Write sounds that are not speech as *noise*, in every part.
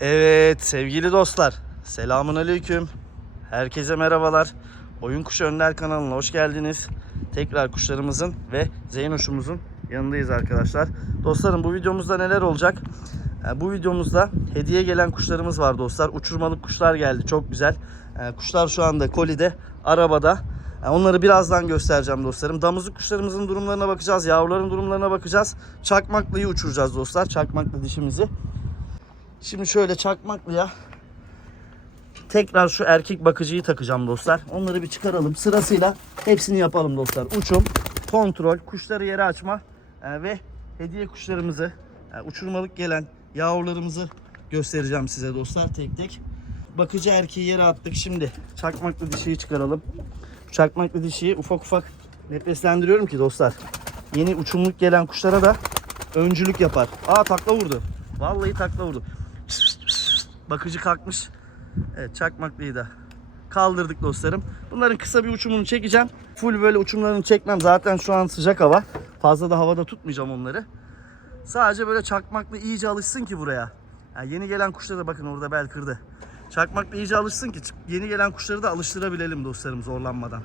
Evet sevgili dostlar. Selamun aleyküm. Herkese merhabalar. Oyun Kuşu Önder kanalına hoş geldiniz. Tekrar kuşlarımızın ve Zeynoş'umuzun yanındayız arkadaşlar. Dostlarım bu videomuzda neler olacak? Ee, Bu videomuzda hediye gelen kuşlarımız var dostlar. Uçurmalık kuşlar geldi çok güzel. Ee, Kuşlar şu anda kolide, arabada. Ee, Onları birazdan göstereceğim dostlarım. Damızlık kuşlarımızın durumlarına bakacağız. Yavruların durumlarına bakacağız. Çakmaklıyı uçuracağız dostlar. Çakmaklı dişimizi. Şimdi şöyle çakmaklıya tekrar şu erkek bakıcıyı takacağım dostlar. Onları bir çıkaralım. Sırasıyla hepsini yapalım dostlar. Uçum, kontrol, kuşları yere açma e, ve hediye kuşlarımızı, e, uçurmalık gelen yavrularımızı göstereceğim size dostlar tek tek. Bakıcı erkeği yere attık. Şimdi çakmaklı dişiyi çıkaralım. Çakmaklı dişiyi ufak ufak nefeslendiriyorum ki dostlar. Yeni uçumluk gelen kuşlara da öncülük yapar. Aa takla vurdu. Vallahi takla vurdu. Bakıcı kalkmış. Evet çakmaklıyı da kaldırdık dostlarım. Bunların kısa bir uçumunu çekeceğim. Full böyle uçumlarını çekmem. Zaten şu an sıcak hava. Fazla da havada tutmayacağım onları. Sadece böyle çakmaklı iyice alışsın ki buraya. Yani yeni gelen kuşlara da bakın orada bel kırdı. Çakmaklı iyice alışsın ki yeni gelen kuşları da alıştırabilelim dostlarım zorlanmadan.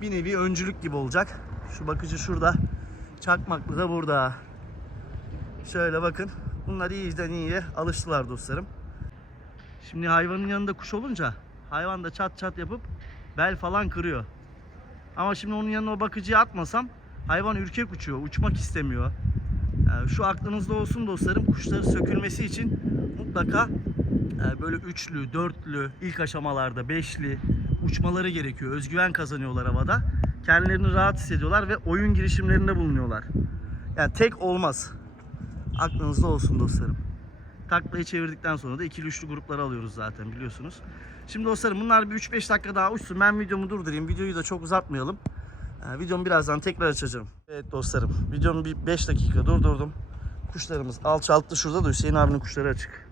Bir nevi öncülük gibi olacak. Şu bakıcı şurada. Çakmaklı da burada. Şöyle bakın. Bunlar iyiden iyiye alıştılar dostlarım. Şimdi hayvanın yanında kuş olunca hayvan da çat çat yapıp bel falan kırıyor. Ama şimdi onun yanına o bakıcıyı atmasam hayvan ürkek uçuyor, uçmak istemiyor. Yani şu aklınızda olsun dostlarım kuşları sökülmesi için mutlaka e, böyle üçlü, dörtlü, ilk aşamalarda beşli uçmaları gerekiyor. Özgüven kazanıyorlar havada. Kendilerini rahat hissediyorlar ve oyun girişimlerinde bulunuyorlar. Yani tek olmaz. Aklınızda olsun dostlarım. Taklayı çevirdikten sonra da ikili üçlü grupları alıyoruz zaten biliyorsunuz. Şimdi dostlarım bunlar bir 3-5 dakika daha uçsun. Ben videomu durdurayım. Videoyu da çok uzatmayalım. Ee, videomu birazdan tekrar açacağım. Evet dostlarım videomu bir 5 dakika durdurdum. Kuşlarımız alçalttı şurada da Hüseyin abinin kuşları açık.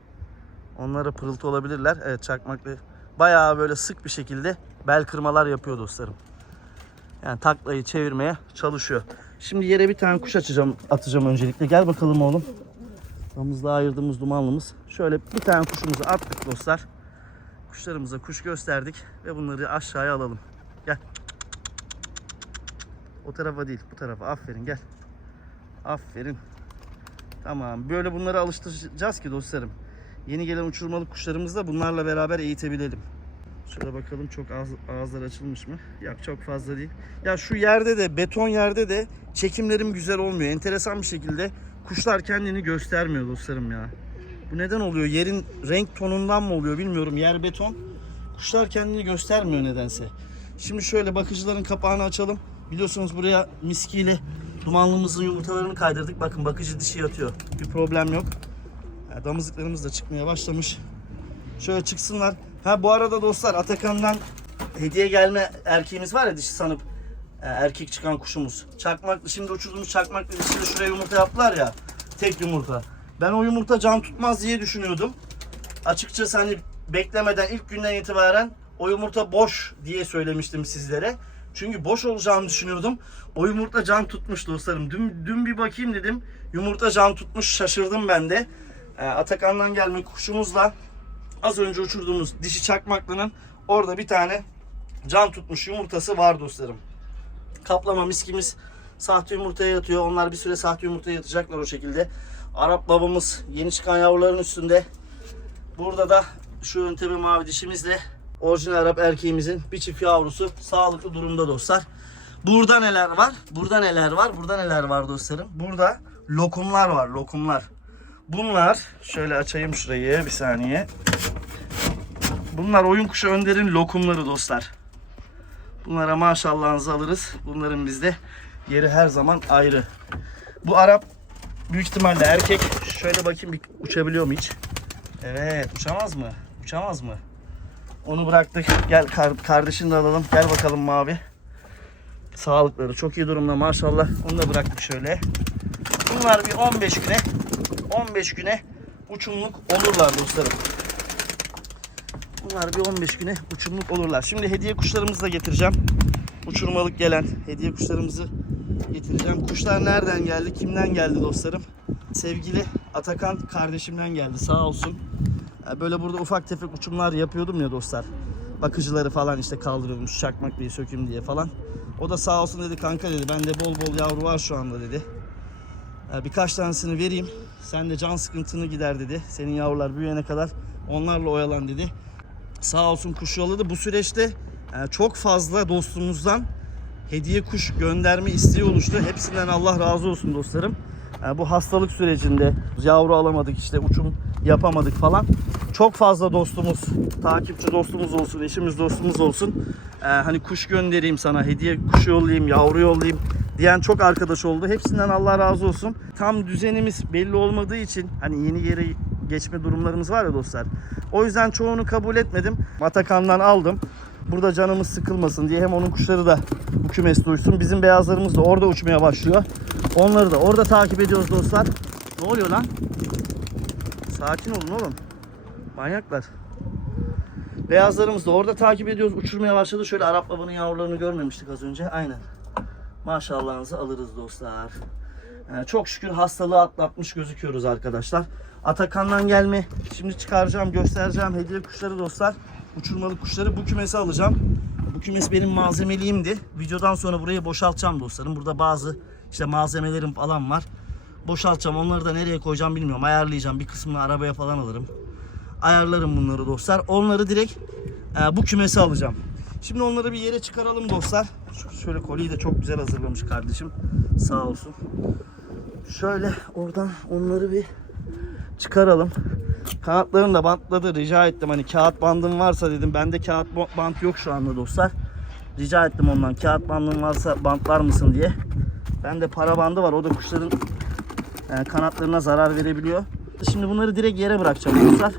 Onlara pırıltı olabilirler. Evet çakmaklı. Bayağı böyle sık bir şekilde bel kırmalar yapıyor dostlarım. Yani taklayı çevirmeye çalışıyor. Şimdi yere bir tane kuş açacağım, atacağım öncelikle. Gel bakalım oğlum. Damızla ayırdığımız dumanlımız. Şöyle bir tane kuşumuzu attık dostlar. Kuşlarımıza kuş gösterdik ve bunları aşağıya alalım. Gel. O tarafa değil, bu tarafa. Aferin gel. Aferin. Tamam. Böyle bunları alıştıracağız ki dostlarım. Yeni gelen uçurmalı kuşlarımızı da bunlarla beraber eğitebilelim. Şöyle bakalım çok ağız, ağızlar açılmış mı? Yok çok fazla değil. Ya şu yerde de beton yerde de çekimlerim güzel olmuyor. Enteresan bir şekilde kuşlar kendini göstermiyor dostlarım ya. Bu neden oluyor? Yerin renk tonundan mı oluyor bilmiyorum. Yer beton. Kuşlar kendini göstermiyor nedense. Şimdi şöyle bakıcıların kapağını açalım. Biliyorsunuz buraya miskiyle dumanlımızın yumurtalarını kaydırdık. Bakın bakıcı dişi yatıyor. Bir problem yok. Ya, damızlıklarımız da çıkmaya başlamış. Şöyle çıksınlar. Ha bu arada dostlar Atakan'dan hediye gelme erkeğimiz var ya dişi sanıp erkek çıkan kuşumuz. Çakmaklı şimdi uçurduğumuz çakmaklı dişiyle şuraya yumurta yaptılar ya. Tek yumurta. Ben o yumurta can tutmaz diye düşünüyordum. Açıkçası hani beklemeden ilk günden itibaren o yumurta boş diye söylemiştim sizlere. Çünkü boş olacağını düşünüyordum. O yumurta can tutmuş dostlarım. Dün, dün bir bakayım dedim. Yumurta can tutmuş şaşırdım ben de. E, Atakan'dan gelme kuşumuzla az önce uçurduğumuz dişi çakmaklının orada bir tane can tutmuş yumurtası var dostlarım. Kaplama miskimiz sahte yumurtaya yatıyor. Onlar bir süre sahte yumurtaya yatacaklar o şekilde. Arap babamız yeni çıkan yavruların üstünde. Burada da şu yöntemi mavi dişimizle orijinal Arap erkeğimizin bir çift yavrusu sağlıklı durumda dostlar. Burada neler var? Burada neler var? Burada neler var dostlarım? Burada lokumlar var, lokumlar. Bunlar şöyle açayım şurayı bir saniye. Bunlar oyun kuşu Önder'in lokumları dostlar. Bunlara maşallahınızı alırız. Bunların bizde yeri her zaman ayrı. Bu Arap büyük ihtimalle erkek. Şöyle bakayım bir uçabiliyor mu hiç? Evet uçamaz mı? Uçamaz mı? Onu bıraktık. Gel kar- kardeşini de alalım. Gel bakalım mavi. Sağlıkları çok iyi durumda maşallah. Onu da bıraktık şöyle. Bunlar bir 15 güne 15 güne uçumluk olurlar dostlarım. Bunlar bir 15 güne uçumluk olurlar. Şimdi hediye kuşlarımızı da getireceğim. Uçurmalık gelen hediye kuşlarımızı getireceğim. Kuşlar nereden geldi? Kimden geldi dostlarım? Sevgili Atakan kardeşimden geldi. Sağ olsun. Böyle burada ufak tefek uçumlar yapıyordum ya dostlar. Bakıcıları falan işte kaldırıyordum şu çakmak diye sökeyim diye falan. O da sağ olsun dedi kanka dedi bende bol bol yavru var şu anda dedi. Birkaç tanesini vereyim. Sen de can sıkıntını gider dedi. Senin yavrular büyüyene kadar onlarla oyalan dedi. Sağ olsun kuş yolladı. Bu süreçte e, çok fazla dostumuzdan hediye kuş gönderme isteği oluştu. Hepsinden Allah razı olsun dostlarım. E, bu hastalık sürecinde yavru alamadık işte uçum yapamadık falan. Çok fazla dostumuz, takipçi dostumuz olsun, eşimiz dostumuz olsun. E, hani kuş göndereyim sana, hediye kuş yollayayım, yavru yollayayım diyen çok arkadaş oldu. Hepsinden Allah razı olsun. Tam düzenimiz belli olmadığı için hani yeni yere geçme durumlarımız var ya dostlar. O yüzden çoğunu kabul etmedim. Atakan'dan aldım. Burada canımız sıkılmasın diye hem onun kuşları da bu kümeste uçsun. Bizim beyazlarımız da orada uçmaya başlıyor. Onları da orada takip ediyoruz dostlar. Ne oluyor lan? Sakin olun oğlum. Manyaklar. Beyazlarımız da orada takip ediyoruz. Uçurmaya başladı. Şöyle Arap babanın yavrularını görmemiştik az önce. Aynen. Maşallahınızı alırız dostlar. Ee, çok şükür hastalığı atlatmış gözüküyoruz arkadaşlar. Atakan'dan gelme. Şimdi çıkaracağım, göstereceğim hediye kuşları dostlar. Uçurmalı kuşları bu kümese alacağım. Bu kümes benim malzemeliyimdi. Videodan sonra burayı boşaltacağım dostlarım. Burada bazı işte malzemelerim falan var. Boşaltacağım. Onları da nereye koyacağım bilmiyorum. Ayarlayacağım. Bir kısmını arabaya falan alırım. Ayarlarım bunları dostlar. Onları direkt e, bu kümese alacağım. Şimdi onları bir yere çıkaralım dostlar. Şöyle koliyi de çok güzel hazırlamış kardeşim. Sağ olsun. Şöyle oradan onları bir çıkaralım. Kanatlarını da bantladı. Rica ettim hani kağıt bandın varsa dedim. Bende kağıt bant yok şu anda dostlar. Rica ettim ondan kağıt bandın varsa bantlar mısın diye. Bende para bandı var. O da kuşların e, kanatlarına zarar verebiliyor. Şimdi bunları direkt yere bırakacağım dostlar.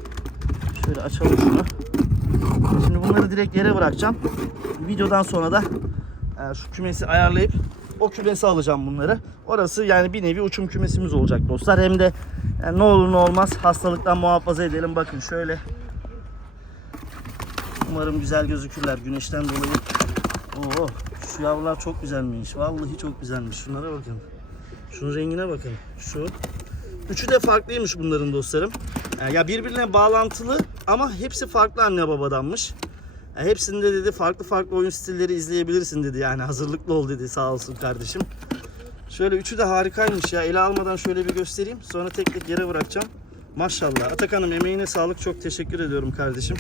Şöyle açalım şunu. Şimdi bunları direkt yere bırakacağım. Videodan sonra da e, şu kümesi ayarlayıp o kümesi alacağım bunları. Orası yani bir nevi uçum kümesimiz olacak dostlar. Hem de yani ne olur ne olmaz hastalıktan muhafaza edelim. Bakın şöyle. Umarım güzel gözükürler güneşten dolayı. Oo, şu yavrular çok güzelmiş. Vallahi çok güzelmiş. Şunlara bakın. Şunun rengine bakın. Şu. Üçü de farklıymış bunların dostlarım. Ya birbirine bağlantılı ama hepsi farklı anne babadanmış. Ya Hepsinde dedi farklı farklı oyun stilleri izleyebilirsin dedi yani hazırlıklı ol dedi sağ olsun kardeşim. Şöyle üçü de harikaymış ya ele almadan şöyle bir göstereyim sonra tek tek yere bırakacağım. Maşallah Atakan'ım emeğine sağlık çok teşekkür ediyorum kardeşim.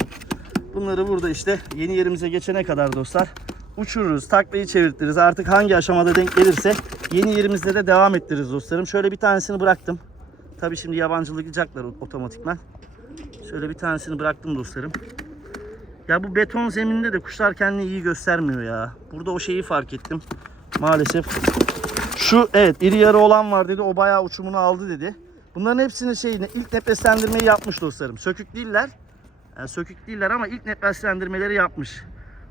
Bunları burada işte yeni yerimize geçene kadar dostlar uçururuz, taklayı çevirtiriz. Artık hangi aşamada denk gelirse yeni yerimizde de devam ettiririz dostlarım. Şöyle bir tanesini bıraktım. Tabii şimdi yabancılayacaklar otomatikman. Şöyle bir tanesini bıraktım dostlarım. Ya bu beton zeminde de kuşlar kendini iyi göstermiyor ya. Burada o şeyi fark ettim. Maalesef. Şu evet iri yarı olan var dedi. O bayağı uçumunu aldı dedi. Bunların hepsinin şeyini ilk nefeslendirmeyi yapmış dostlarım. Sökük değiller. Yani sökük değiller ama ilk nefeslendirmeleri yapmış.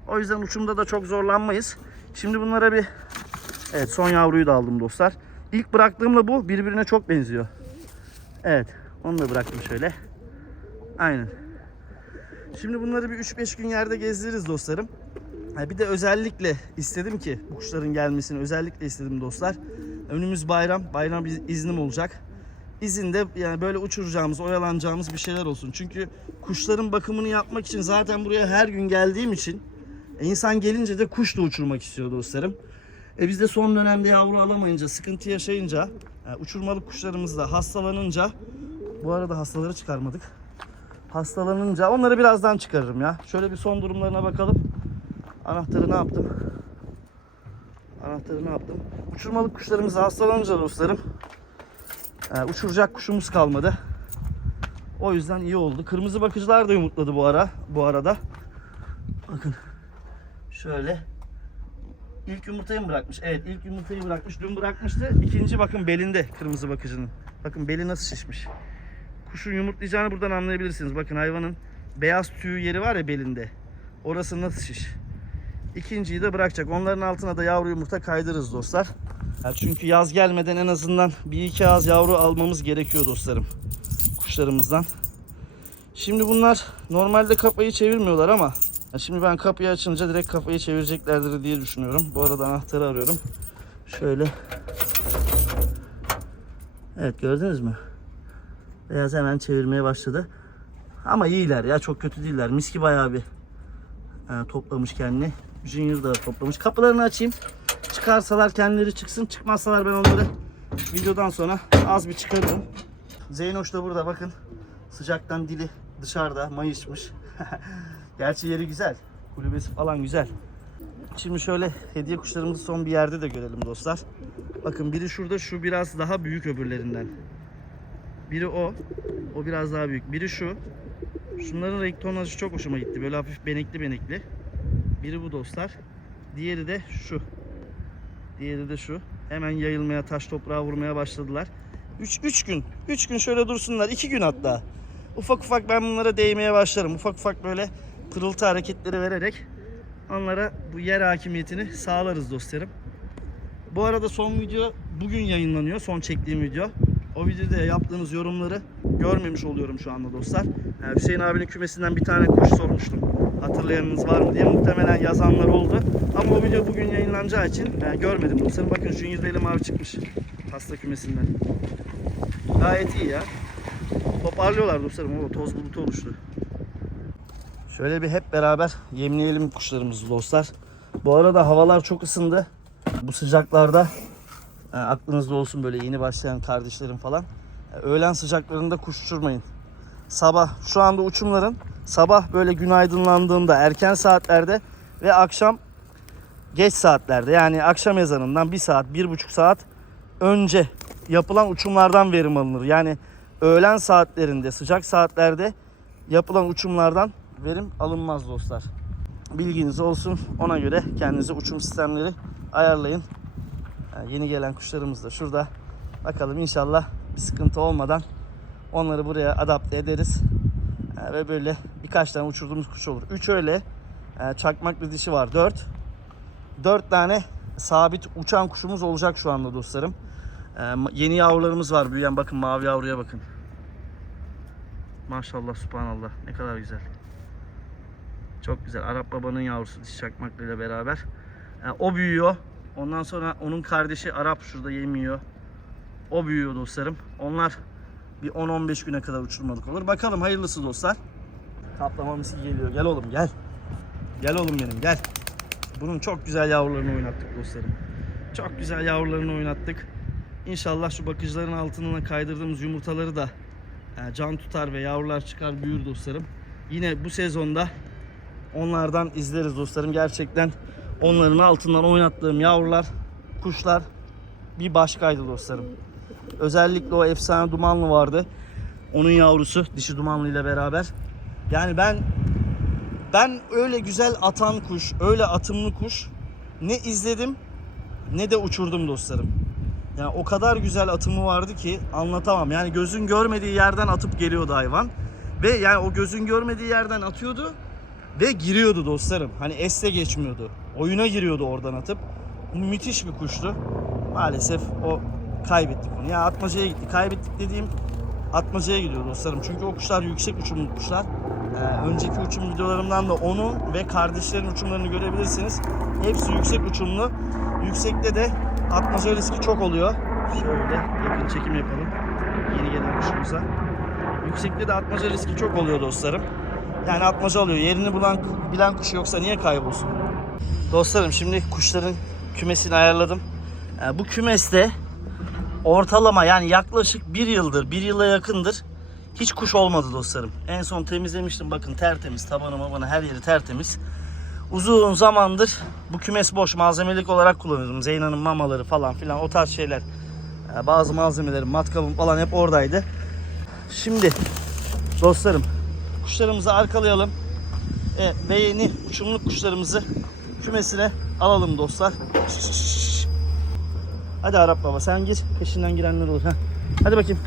O yüzden uçumda da çok zorlanmayız. Şimdi bunlara bir Evet son yavruyu da aldım dostlar. İlk bıraktığımla bu birbirine çok benziyor. Evet onu da bıraktım şöyle. Aynen. Şimdi bunları bir 3-5 gün yerde gezdiririz dostlarım. Bir de özellikle istedim ki bu kuşların gelmesini özellikle istedim dostlar. Önümüz bayram. Bayram iznim olacak. İzinde yani böyle uçuracağımız, oyalanacağımız bir şeyler olsun. Çünkü kuşların bakımını yapmak için zaten buraya her gün geldiğim için e, insan gelince de kuş da uçurmak istiyor dostlarım. E biz de son dönemde yavru alamayınca, sıkıntı yaşayınca, e, uçurmalı kuşlarımız da hastalanınca, bu arada hastaları çıkarmadık. Hastalanınca onları birazdan çıkarırım ya. Şöyle bir son durumlarına bakalım. Anahtarı ne yaptım? Anahtarı ne yaptım? Uçurmalı kuşlarımız hastalanınca dostlarım, e, uçuracak kuşumuz kalmadı. O yüzden iyi oldu. Kırmızı bakıcılar da yumurtladı bu ara, bu arada. Bakın. Şöyle. İlk yumurtayı mı bırakmış? Evet ilk yumurtayı bırakmış. Dün bırakmıştı. İkinci bakın belinde kırmızı bakıcının. Bakın beli nasıl şişmiş. Kuşun yumurtlayacağını buradan anlayabilirsiniz. Bakın hayvanın beyaz tüy yeri var ya belinde. Orası nasıl şiş. İkinciyi de bırakacak. Onların altına da yavru yumurta kaydırırız dostlar. Ya çünkü yaz gelmeden en azından bir iki ağız yavru almamız gerekiyor dostlarım. Kuşlarımızdan. Şimdi bunlar normalde kafayı çevirmiyorlar ama Şimdi ben kapıyı açınca direkt kafayı çevireceklerdir diye düşünüyorum. Bu arada anahtarı arıyorum. Şöyle. Evet gördünüz mü? Beyaz hemen çevirmeye başladı. Ama iyiler ya çok kötü değiller. Miski bayağı bir e, toplamış kendini. Junior da toplamış. Kapılarını açayım. Çıkarsalar kendileri çıksın. Çıkmazsalar ben onları videodan sonra az bir çıkarırım. Zeynoş da burada bakın. Sıcaktan dili dışarıda mayışmış. *laughs* Gerçi yeri güzel. Kulübesi falan güzel. Şimdi şöyle hediye kuşlarımızı son bir yerde de görelim dostlar. Bakın biri şurada şu biraz daha büyük öbürlerinden. Biri o. O biraz daha büyük. Biri şu. Şunların renk tonajı çok hoşuma gitti. Böyle hafif benekli benekli. Biri bu dostlar. Diğeri de şu. Diğeri de şu. Hemen yayılmaya, taş toprağa vurmaya başladılar. 3 3 gün. 3 gün şöyle dursunlar. 2 gün hatta. Ufak ufak ben bunlara değmeye başlarım. Ufak ufak böyle pırıltı hareketleri vererek onlara bu yer hakimiyetini sağlarız dostlarım. Bu arada son video bugün yayınlanıyor. Son çektiğim video. O videoda yaptığınız yorumları görmemiş oluyorum şu anda dostlar. Yani Hüseyin abinin kümesinden bir tane kuş sormuştum. Hatırlayanınız var mı diye. Muhtemelen yazanlar oldu. Ama o video bugün yayınlanacağı için yani görmedim dostlarım. Bakın şu yüzbeli mavi çıkmış. Hasta kümesinden. Gayet iyi ya. Toparlıyorlar dostlarım. O toz bulutu oluştu. Şöyle bir hep beraber yemleyelim kuşlarımızı dostlar. Bu arada havalar çok ısındı. Bu sıcaklarda e, aklınızda olsun böyle yeni başlayan kardeşlerim falan. E, öğlen sıcaklarında kuş uçurmayın. Sabah şu anda uçumların sabah böyle gün aydınlandığında erken saatlerde ve akşam geç saatlerde yani akşam ezanından bir saat, bir buçuk saat önce yapılan uçumlardan verim alınır. Yani öğlen saatlerinde, sıcak saatlerde yapılan uçumlardan verim alınmaz dostlar. Bilginiz olsun. Ona göre kendinize uçum sistemleri ayarlayın. Yani yeni gelen kuşlarımız da şurada. Bakalım inşallah bir sıkıntı olmadan onları buraya adapte ederiz. Ee, Ve böyle birkaç tane uçurduğumuz kuş olur. 3 öyle. e, Çakmaklı dişi var 4. 4 tane sabit uçan kuşumuz olacak şu anda dostlarım. Ee, Yeni yavrularımız var büyüyen. Bakın mavi yavruya bakın. Maşallah subhanallah ne kadar güzel. Çok güzel. Arap babanın yavrusu dişi çakmaklıyla beraber. Yani o büyüyor. Ondan sonra onun kardeşi Arap şurada yemiyor. O büyüyor dostlarım. Onlar bir 10-15 güne kadar uçurmalık olur. Bakalım hayırlısı dostlar. Kaplama miski geliyor. Gel oğlum gel. Gel oğlum benim gel. Bunun çok güzel yavrularını oynattık dostlarım. Çok güzel yavrularını oynattık. İnşallah şu bakıcıların altına kaydırdığımız yumurtaları da e, can tutar ve yavrular çıkar büyür dostlarım. Yine bu sezonda onlardan izleriz dostlarım. Gerçekten onların altından oynattığım yavrular, kuşlar bir başkaydı dostlarım. Özellikle o efsane dumanlı vardı. Onun yavrusu dişi dumanlı ile beraber. Yani ben ben öyle güzel atan kuş, öyle atımlı kuş ne izledim ne de uçurdum dostlarım. Yani o kadar güzel atımı vardı ki anlatamam. Yani gözün görmediği yerden atıp geliyordu hayvan. Ve yani o gözün görmediği yerden atıyordu ve giriyordu dostlarım. Hani esle geçmiyordu. Oyuna giriyordu oradan atıp. Müthiş bir kuştu. Maalesef o kaybettik onu. Ya atmacaya gitti. Kaybettik dediğim atmacaya gidiyor dostlarım. Çünkü o kuşlar yüksek uçumlu kuşlar. Ee, önceki uçum videolarımdan da onun ve kardeşlerin uçumlarını görebilirsiniz. Hepsi yüksek uçumlu. Yüksekte de atmaca riski çok oluyor. Şöyle yakın çekim yapalım. Yeni gelen kuşumuza. Yüksekte de atmaca riski çok oluyor dostlarım. Yani atmaca alıyor. Yerini bulan bilen kuş yoksa niye kaybolsun? Dostlarım şimdi kuşların kümesini ayarladım. Ee, bu kümeste ortalama yani yaklaşık bir yıldır, bir yıla yakındır hiç kuş olmadı dostlarım. En son temizlemiştim bakın tertemiz tabanı mabanı her yeri tertemiz. Uzun zamandır bu kümes boş malzemelik olarak kullanıyordum. Zeyna'nın mamaları falan filan o tarz şeyler. Ee, Bazı malzemelerim, matkabım falan hep oradaydı. Şimdi dostlarım kuşlarımızı arkalayalım. Ve yeni uçumluk kuşlarımızı kümesine alalım dostlar. Hadi Arap baba sen gir. Peşinden girenler olur. Heh. Hadi bakayım.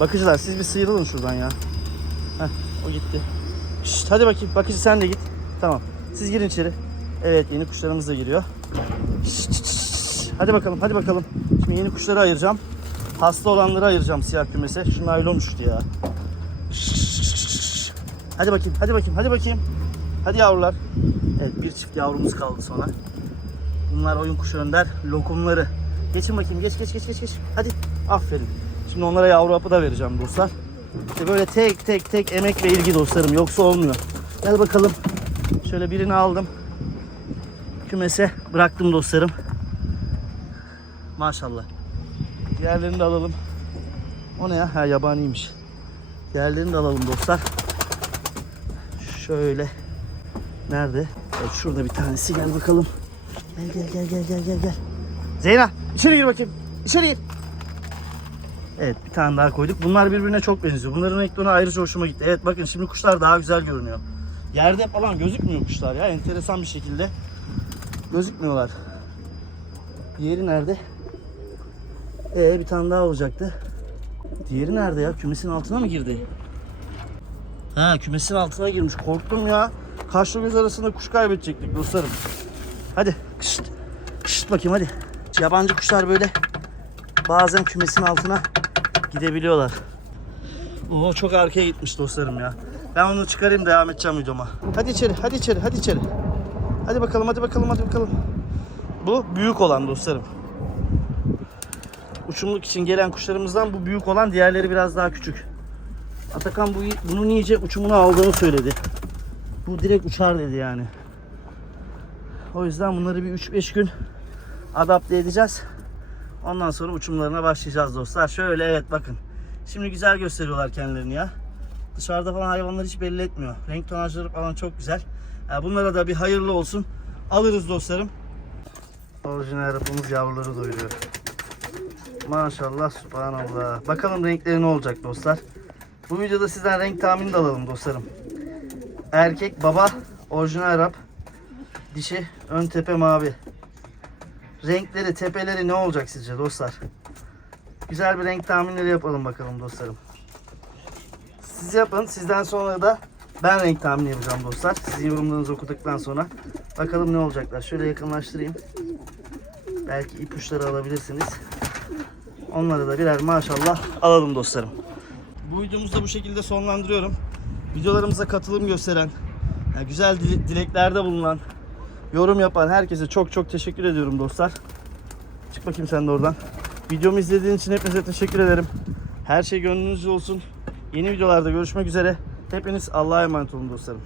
Bakıcılar siz bir sıyrılın şuradan ya. Heh, o gitti. Şşt, hadi bakayım. Bakıcı sen de git. Tamam. Siz girin içeri. Evet yeni kuşlarımız da giriyor. Şşt, şşt, şşt. Hadi bakalım hadi bakalım. Şimdi yeni kuşları ayıracağım. Hasta olanları ayıracağım siyah kümese. Şu naylon uçtu ya. Hadi bakayım, hadi bakayım, hadi bakayım. Hadi yavrular. Evet bir çift yavrumuz kaldı sonra. Bunlar oyun kuşu önder lokumları. Geçin bakayım, geç geç geç geç geç. Hadi. Aferin. Şimdi onlara yavru hapı da vereceğim dostlar. İşte böyle tek tek tek emek ve ilgi dostlarım. Yoksa olmuyor. Gel bakalım. Şöyle birini aldım. Kümese bıraktım dostlarım. Maşallah. Diğerlerini de alalım. O ne ya? Ha yabaniymiş. Diğerlerini de alalım dostlar. Şöyle. Nerede? Evet, şurada bir tanesi. Gel bakalım. Gel gel gel gel gel gel gel. Zeyna içeri gir bakayım. İçeri gir. Evet bir tane daha koyduk. Bunlar birbirine çok benziyor. Bunların renkleri ayrıca hoşuma gitti. Evet bakın şimdi kuşlar daha güzel görünüyor. Yerde falan gözükmüyor kuşlar ya. Enteresan bir şekilde gözükmüyorlar. Diğeri nerede? Ee bir tane daha olacaktı. Diğeri nerede ya? Kümesin altına mı girdi? Ha kümesin altına girmiş. Korktum ya. Kaşla göz arasında kuş kaybedecektik dostlarım. Hadi. Kışt. Kışt bakayım hadi. Yabancı kuşlar böyle bazen kümesin altına gidebiliyorlar. Oo çok arkaya gitmiş dostlarım ya. Ben onu çıkarayım devam edeceğim videoma. Hadi içeri, hadi içeri, hadi içeri. Hadi bakalım, hadi bakalım, hadi bakalım. Bu büyük olan dostlarım. Uçumluk için gelen kuşlarımızdan bu büyük olan, diğerleri biraz daha küçük. Atakan bu bunun iyice uçumunu aldığını söyledi. Bu direkt uçar dedi yani. O yüzden bunları bir 3-5 gün adapte edeceğiz. Ondan sonra uçumlarına başlayacağız dostlar. Şöyle evet bakın. Şimdi güzel gösteriyorlar kendilerini ya. Dışarıda falan hayvanlar hiç belli etmiyor. Renk tonajları falan çok güzel. Yani bunlara da bir hayırlı olsun. Alırız dostlarım. Orijinal rapımız yavruları doyuruyor. Maşallah subhanallah. Bakalım renkleri ne olacak dostlar. Bu videoda sizden renk tahmini de alalım dostlarım. Erkek baba orijinal Arap. Dişi ön tepe mavi. Renkleri, tepeleri ne olacak sizce dostlar? Güzel bir renk tahminleri yapalım bakalım dostlarım. Siz yapın. Sizden sonra da ben renk tahmini yapacağım dostlar. Sizin yorumlarınızı okuduktan sonra. Bakalım ne olacaklar. Şöyle yakınlaştırayım. Belki ipuçları alabilirsiniz. Onları da birer maşallah alalım dostlarım. Bu videomuzu da bu şekilde sonlandırıyorum. Videolarımıza katılım gösteren, yani güzel dile- dileklerde bulunan, yorum yapan herkese çok çok teşekkür ediyorum dostlar. Çık bakayım sen de oradan. Videomu izlediğiniz için hepinize teşekkür ederim. Her şey gönlünüzce olsun. Yeni videolarda görüşmek üzere. Hepiniz Allah'a emanet olun dostlarım.